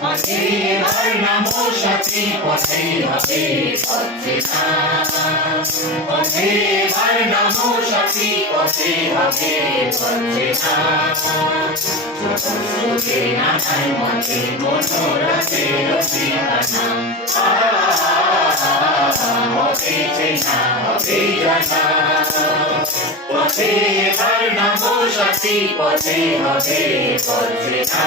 পথে এবার নামো সাথী, পথে হবে পথেনা। পথে এবার নামো সাথী, পথে হবে পথেনা। চতুর্দিকে নানান মতে মনোরথের ঠিকানা। হবে চেনা হবে জানা। পথে এবার নামো সাথী, পথে হবে পথেনা।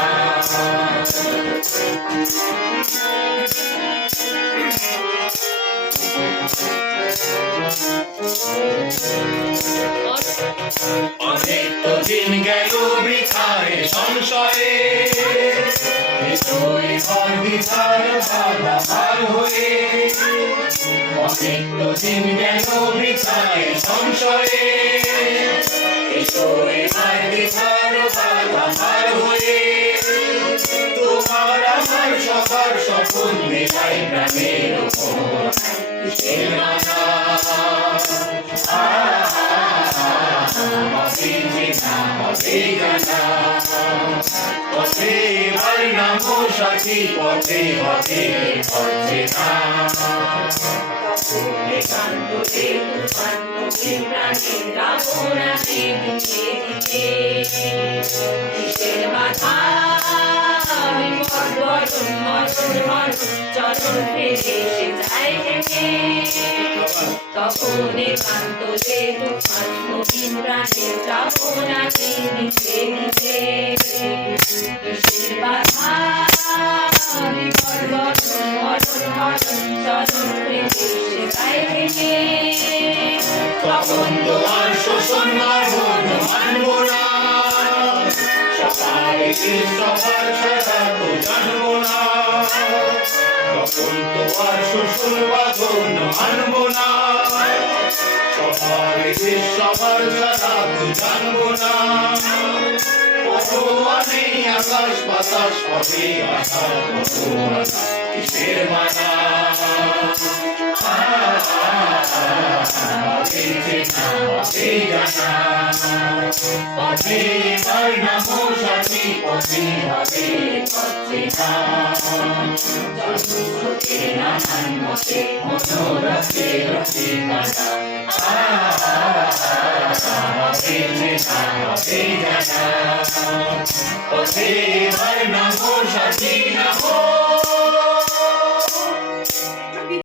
অনেক তো দিন গেল বৃথায় সংশয়ে, এসোই ঘর বিচার বাধা পার হয়ে। অনেক তো দিন গেল বৃথায় সংশয়ে, এসোই ঘর বিচার বাধা পার হয়ে। তোমার আমার সবার স্বপ্ন মেলাই প্রাণের উপর কিসের মানা। পথে এবার নামো সাথী, পথে হবে পথেনা। কিসের বাধা চরণ ফেলে যায় থেকে। তখন একান্ত যে তুফান নবীন প্রাণের যাবনাকে নিচে নিচে। কিসের বাধা চরণ ফেলে যায় থেকে। তখন তো আর শোষণ মানব না, সবার সবার ছাড়া তো জানবো না। তখন তো আর শোষণ বাঁধন মানব না, সবার সবার ছাড়া তো জানবো না। নেই আকাশ বাতাস হবে আশার মতো আশা কিসের মানা। পথে এবার নামো সাথী, পথে হবে পথেনা। নানান মতে মনোরথের ঠিকানা। পথে এবার নামো সাথী, নামো।